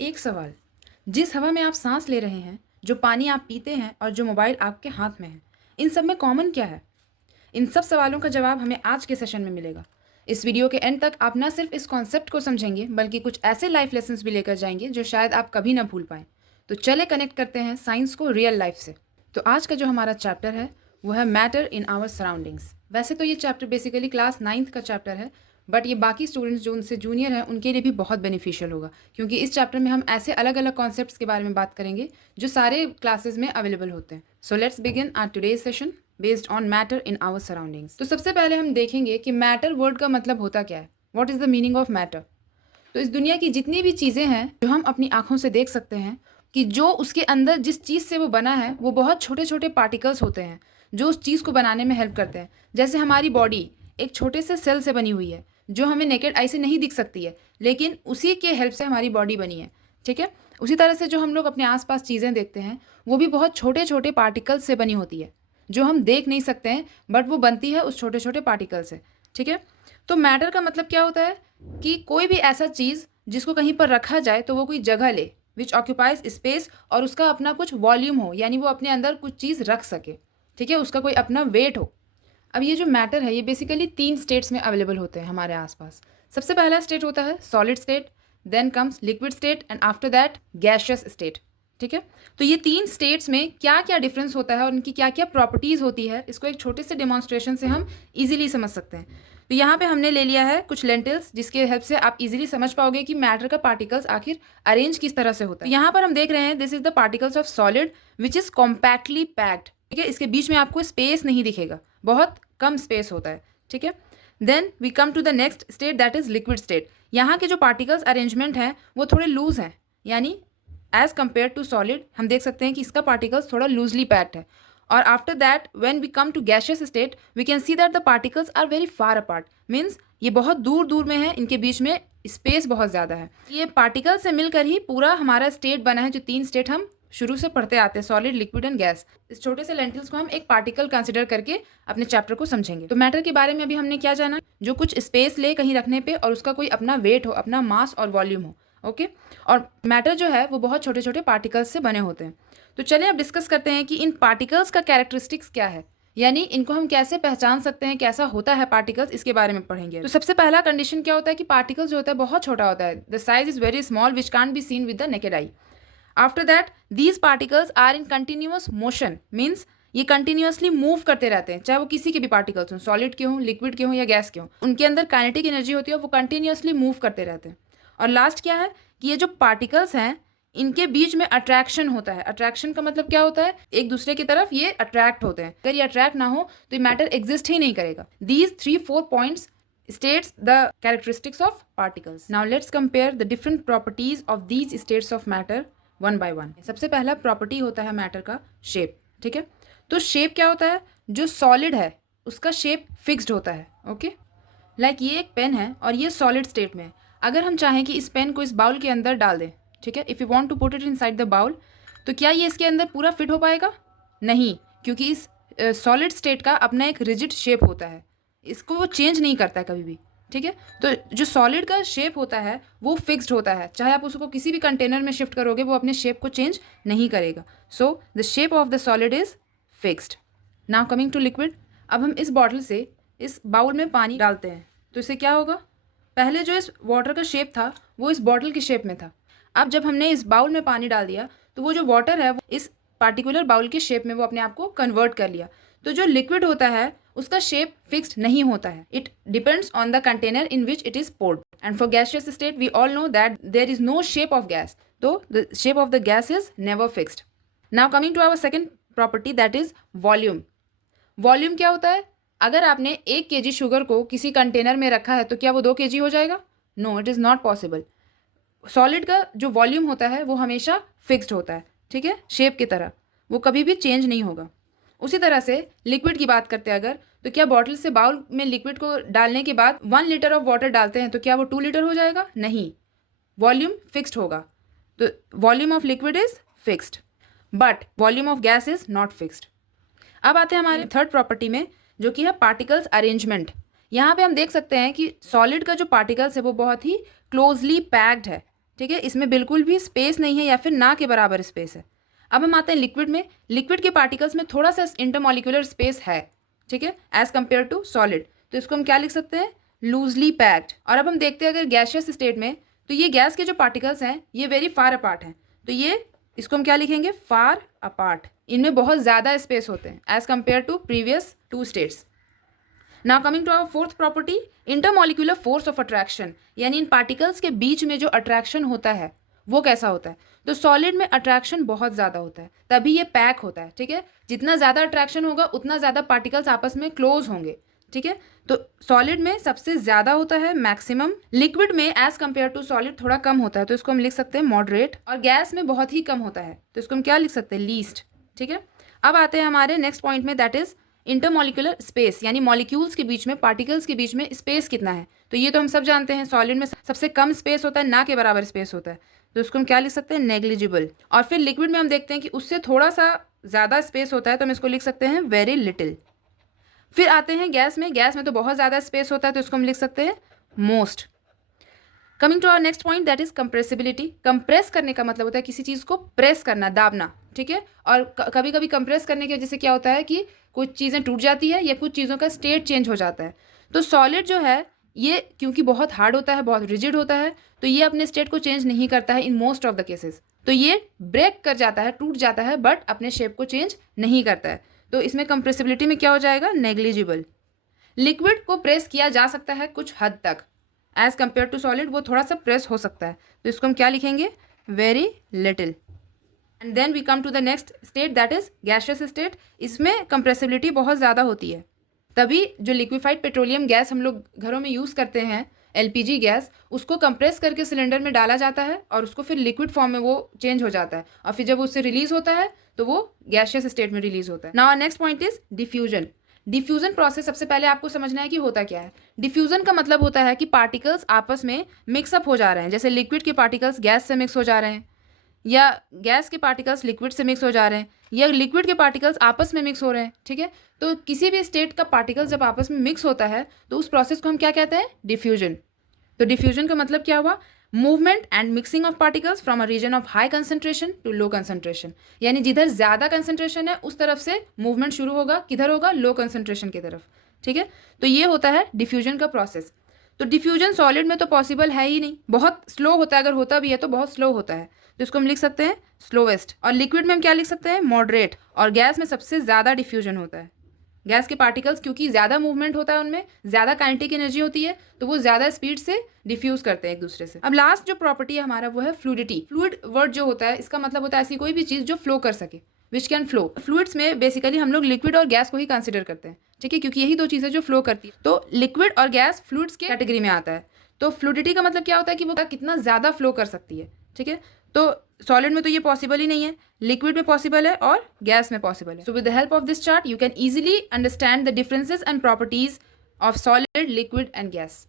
एक सवाल, जिस हवा में आप सांस ले रहे हैं, जो पानी आप पीते हैं और जो मोबाइल आपके हाथ में है, इन सब में कॉमन क्या है? इन सब सवालों का जवाब हमें आज के सेशन में मिलेगा। इस वीडियो के एंड तक आप न सिर्फ इस कॉन्सेप्ट को समझेंगे, बल्कि कुछ ऐसे लाइफ लेसन्स भी लेकर जाएंगे जो शायद आप कभी ना भूल पाएं। तो चले कनेक्ट करते हैं साइंस को रियल लाइफ से। तो आज का जो हमारा चैप्टर है वो है मैटर इन आवर सराउंडिंग्स। वैसे तो ये चैप्टर बेसिकली क्लास 9th का चैप्टर है, बट ये बाकी स्टूडेंट्स जो उनसे जूनियर हैं उनके लिए भी बहुत बेनिफिशियल होगा, क्योंकि इस चैप्टर में हम ऐसे अलग अलग कॉन्सेप्ट्स के बारे में बात करेंगे जो सारे क्लासेस में अवेलेबल होते हैं। So let's begin our today's session based on matter in our surroundings. तो सबसे पहले हम देखेंगे कि मैटर वर्ड का मतलब होता क्या है। What is the meaning of matter? तो इस दुनिया की जितनी भी चीज़ें हैं जो हम अपनी आंखों से देख सकते हैं, कि जो उसके अंदर जिस चीज़ से वो बना है वो बहुत छोटे छोटे पार्टिकल्स होते हैं जो उस चीज़ को बनाने में हेल्प करते हैं। जैसे हमारी बॉडी एक छोटे से सेल से बनी हुई है जो हमें नेकेड आई से नहीं दिख सकती है, लेकिन उसी के हेल्प से हमारी बॉडी बनी है। ठीक है, उसी तरह से जो हम लोग अपने आसपास चीज़ें देखते हैं वो भी बहुत छोटे छोटे पार्टिकल्स से बनी होती है जो हम देख नहीं सकते हैं, बट वो बनती है उस छोटे छोटे पार्टिकल से। ठीक है, तो मैटर का मतलब क्या होता है कि कोई भी ऐसा चीज़ जिसको कहीं पर रखा जाए तो वो कोई जगह ले, विच ऑक्यूपाइज स्पेस, और उसका अपना कुछ वॉल्यूम हो, यानी वो अपने अंदर कुछ चीज़ रख सके। ठीक है, उसका कोई अपना वेट हो। अब ये जो मैटर है ये बेसिकली 3 स्टेट्स में अवेलेबल होते हैं हमारे आसपास। सबसे पहला स्टेट होता है solid state, then comes liquid state and after that gaseous state. ठीक है, तो ये 3 स्टेट्स में क्या क्या डिफरेंस होता है और उनकी क्या क्या प्रॉपर्टीज़ होती है, इसको एक छोटे से डेमोन्स्ट्रेशन से हम इजीली समझ सकते हैं। तो यहाँ पे हमने ले लिया है कुछ लेंटिल्स जिसके हेल्प से आप इजीली समझ पाओगे कि मैटर का पार्टिकल्स आखिर अरेंज किस तरह से होता है। तो यहाँ पर हम देख रहे हैं this is the particles of solid which is compactly packed. ठीक है, इसके बीच में आपको स्पेस नहीं दिखेगा, बहुत कम स्पेस होता है। ठीक है, then we come to the next state that is liquid state. यहाँ के जो पार्टिकल्स अरेंजमेंट हैं वो थोड़े लूज हैं, यानी एज कम्पेयर टू सॉलिड हम देख सकते हैं कि इसका पार्टिकल्स थोड़ा लूजली पैक्ड है। और after that when we come to gaseous state we can see that the particles are very far apart, means ये बहुत दूर दूर में है, इनके बीच में स्पेस बहुत ज़्यादा है। ये पार्टिकल से मिलकर ही पूरा हमारा स्टेट बना है, जो 3 स्टेट हम शुरू से पढ़ते आते हैं, सॉलिड, लिक्विड एंड गैस। इस छोटे से लेंटिल्स को हम एक पार्टिकल कंसिडर करके अपने चैप्टर को समझेंगे। तो मैटर के बारे में अभी हमने क्या जाना, जो कुछ स्पेस ले कहीं रखने पे और उसका कोई अपना वेट हो, अपना मास और वॉल्यूम हो। ओके, और मैटर जो है वो बहुत छोटे छोटे पार्टिकल्स से बने होते हैं। तो चलिए अब डिस्कस करते हैं कि इन पार्टिकल्स का कैरेक्टरिस्टिक्स क्या है, यानी इनको हम कैसे पहचान सकते हैं, कैसा होता है पार्टिकल्स, इसके बारे में पढ़ेंगे। तो सबसे पहला कंडीशन क्या होता है कि पार्टिकल्स जो होता है बहुत छोटा होता है। The size is very small which can't be seen with the naked eye. After that these particles are in continuous motion, means ये कंटिन्यूअसली मूव करते रहते हैं, चाहे वो किसी के भी पार्टिकल्स हों, सॉलिड के हों, लिक्विड के हों या गैस के हों। उनके अंदर काइनेटिक एनर्जी होती है, वो कंटिन्यूअसली मूव करते रहते हैं। और लास्ट क्या है कि ये जो पार्टिकल्स हैं इनके बीच में अट्रैक्शन होता है। अट्रैक्शन का मतलब क्या होता है, एक दूसरे की तरफ ये अट्रैक्ट होते हैं। अगर ये अट्रैक्ट ना हो तो ये मैटर एग्जिस्ट ही नहीं करेगा। These 3-4 points states the characteristics of particles. Now let's compare the different properties of these states of matter one by one. सबसे पहला प्रॉपर्टी होता है मैटर का शेप। ठीक है, तो शेप क्या होता है, जो सॉलिड है उसका शेप फिक्स्ड होता है। ओके, लाइक ये एक पेन है और ये सॉलिड स्टेट में है। अगर हम चाहें कि इस पेन को इस बाउल के अंदर डाल दें, ठीक है, if you want to put it inside the bowl, तो क्या ये इसके अंदर पूरा फिट हो पाएगा? नहीं, क्योंकि इस सॉलिड स्टेट का अपना एक रिजिड शेप होता है, इसको वो चेंज नहीं करता है कभी भी। ठीक है, तो जो सॉलिड का शेप होता है वो फिक्स्ड होता है, चाहे आप उसको किसी भी कंटेनर में शिफ्ट करोगे वो अपने शेप को चेंज नहीं करेगा। So the shape of the solid is fixed. Now coming to liquid. अब हम इस बॉटल से इस बाउल में पानी डालते हैं तो इससे क्या होगा, पहले जो इस वाटर का शेप था वो इस बॉटल के शेप में था। अब जब हमने इस बाउल में पानी डाल दिया तो वो जो वाटर है वो इस पार्टिकुलर बाउल के शेप में वो अपने आप को कन्वर्ट कर लिया। तो जो लिक्विड होता है उसका शेप फिक्स्ड नहीं होता है, it depends on the container in which it is poured. And for gaseous state we all know that there is no shape of gas, तो the shape of the gas is never fixed. Now coming to our second property that is volume. Volume क्या होता है, अगर आपने 1 kg sugar को किसी container में रखा है तो क्या वो 2 kg हो जाएगा? No, it is not possible. Solid का जो वॉल्यूम होता है वो हमेशा फिक्स्ड होता है। ठीक है, शेप की तरह वो कभी भी चेंज नहीं होगा। उसी तरह से लिक्विड की बात करते हैं अगर, तो क्या बॉटल से बाउल में लिक्विड को डालने के बाद 1 लीटर ऑफ वाटर डालते हैं तो क्या वो 2 लीटर हो जाएगा? नहीं, वॉल्यूम फिक्स्ड होगा। तो volume of liquid is fixed but volume of gas is not fixed. अब आते हैं हमारे थर्ड प्रॉपर्टी में, जो कि है पार्टिकल्स अरेंजमेंट। यहाँ पे हम देख सकते हैं कि सॉलिड का जो पार्टिकल्स है वो बहुत ही क्लोजली पैक्ड है। ठीक है, इसमें बिल्कुल भी स्पेस नहीं है या फिर ना के बराबर स्पेस है। अब हम आते हैं लिक्विड में। लिक्विड के पार्टिकल्स में थोड़ा सा इंटरमॉलिक्यूलर स्पेस है, ठीक है, एज कंपेयर टू सॉलिड। तो इसको हम क्या लिख सकते हैं, लूजली पैक्ड। और अब हम देखते हैं अगर गैसियस स्टेट में, तो ये गैस के जो पार्टिकल्स हैं ये वेरी फार अपार्ट हैं, तो ये इसको हम क्या लिखेंगे, फार अपार्ट। इनमें बहुत ज़्यादा स्पेस होते हैं as compare to previous two states. Now coming to our fourth property, intermolecular force of attraction, यानी इन पार्टिकल्स के बीच में जो अट्रैक्शन होता है वो कैसा होता है। तो सॉलिड में अट्रैक्शन बहुत ज़्यादा होता है, तभी ये पैक होता है, ठीक है। जितना ज़्यादा अट्रैक्शन होगा उतना ज़्यादा पार्टिकल्स आपस में क्लोज होंगे, ठीक है। तो सॉलिड में सबसे ज़्यादा होता है मैक्सिमम, लिक्विड में एज कंपेयर टू सॉलिड थोड़ा कम होता है, तो इसको हम लिख सकते हैं मॉडरेट, और गैस में बहुत ही कम होता है, तो इसको हम क्या लिख सकते हैं, लीस्ट, ठीक है। अब आते हैं हमारे नेक्स्ट पॉइंट में, दैट इज इंटरमॉलिक्यूलर स्पेस, यानी मॉलिक्यूल्स के बीच में, पार्टिकल्स के बीच में स्पेस कितना है। तो ये तो हम सब जानते हैं, सॉलिड में सबसे कम स्पेस होता है, ना के बराबर स्पेस होता है, तो इसको हम क्या लिख सकते हैं, नेग्लिजिबल। और फिर लिक्विड में हम देखते हैं कि उससे थोड़ा सा ज़्यादा स्पेस होता है, तो हम इसको लिख सकते हैं वेरी लिटिल। फिर आते हैं गैस में। गैस में तो बहुत ज़्यादा स्पेस होता है, तो इसको हम लिख सकते हैं most. Coming to our next point, that is compressibility. Compress करने का मतलब होता है किसी चीज़ को प्रेस करना, दाबना, ठीक है। और कभी कभी कंप्रेस करने की वजह से क्या होता है कि कुछ चीज़ें टूट जाती है या कुछ चीज़ों का स्टेट चेंज हो जाता है। तो सॉलिड जो है ये क्योंकि बहुत हार्ड होता है, बहुत रिजिड होता है, तो ये अपने स्टेट को चेंज नहीं करता है in most of the cases. तो ये ब्रेक कर जाता है, टूट जाता है, बट अपने शेप को चेंज नहीं करता है। तो इसमें कंप्रेसिबिलिटी में क्या हो जाएगा, नेग्लिजिबल। लिक्विड को प्रेस किया जा सकता है कुछ हद तक, एज कंपेयर टू सॉलिड वो थोड़ा सा प्रेस हो सकता है, तो इसको हम क्या लिखेंगे, very little. And then we come to the next state, that is gaseous state. इसमें कंप्रेसिबिलिटी बहुत ज़्यादा होती है, तभी जो लिक्विफाइड पेट्रोलियम गैस हम लोग घरों में यूज़ करते हैं, एलपीजी गैस, उसको कंप्रेस करके सिलेंडर में डाला जाता है और उसको फिर लिक्विड फॉर्म में वो चेंज हो जाता है, और फिर जब उससे रिलीज होता है तो वो गैसियस स्टेट में रिलीज होता है। Now next point is diffusion. Diffusion process सबसे पहले आपको समझना है कि होता क्या है। डिफ्यूजन का मतलब होता है कि पार्टिकल्स आपस में मिक्सअप हो जा रहे हैं, जैसे लिक्विड के पार्टिकल्स गैस से मिक्स हो जा रहे हैं, या गैस के पार्टिकल्स लिक्विड से मिक्स हो जा रहे हैं, या लिक्विड के पार्टिकल्स आपस में मिक्स हो रहे हैं, ठीक है। तो किसी भी स्टेट का पार्टिकल जब आपस में मिक्स होता है तो उस प्रोसेस को हम क्या कहते हैं, डिफ्यूजन। तो डिफ्यूजन का मतलब क्या हुआ, movement and mixing of particles from a region of high concentration to low concentration, यानी जिधर ज़्यादा कंसंट्रेशन है उस तरफ से मूवमेंट शुरू होगा, किधर होगा, लो कंसंट्रेशन की तरफ, ठीक है। तो ये होता है डिफ्यूजन का प्रोसेस। तो डिफ्यूजन सॉलिड में तो पॉसिबल है ही नहीं, बहुत स्लो होता है, अगर होता भी है तो बहुत स्लो होता है, तो इसको हम लिख सकते हैं स्लोवेस्ट। और लिक्विड में हम क्या लिख सकते हैं, मॉडरेट। और गैस में सबसे ज़्यादा डिफ्यूजन होता है। गैस के पार्टिकल्स क्योंकि ज़्यादा मूवमेंट होता है, उनमें ज़्यादा काइनेटिक एनर्जी होती है, तो वो ज़्यादा स्पीड से डिफ्यूज करते हैं एक दूसरे से। अब लास्ट जो प्रॉपर्टी है हमारा वो है फ्लूइडिटी। फ्लूइड वर्ड जो होता है इसका मतलब होता है ऐसी कोई भी चीज़ जो फ्लो कर सके, विच कैन फ्लो। फ्लूइड्स में बेसिकली हम लोग लिक्विड और गैस को ही कंसिडर करते हैं, ठीक है, क्योंकि यही दो चीज़ें जो फ्लो करती है। तो लिक्विड और गैस फ्लूइड्स के कैटेगरी में आता है। तो फ्लूइडिटी का मतलब क्या होता है कि वो कितना ज़्यादा फ्लो कर सकती है, ठीक है। तो सॉलिड में तो ये पॉसिबल ही नहीं है, लिक्विड में पॉसिबल है और गैस में पॉसिबल है। So with the help of this chart you can easily understand the differences and properties of solid, liquid and gas.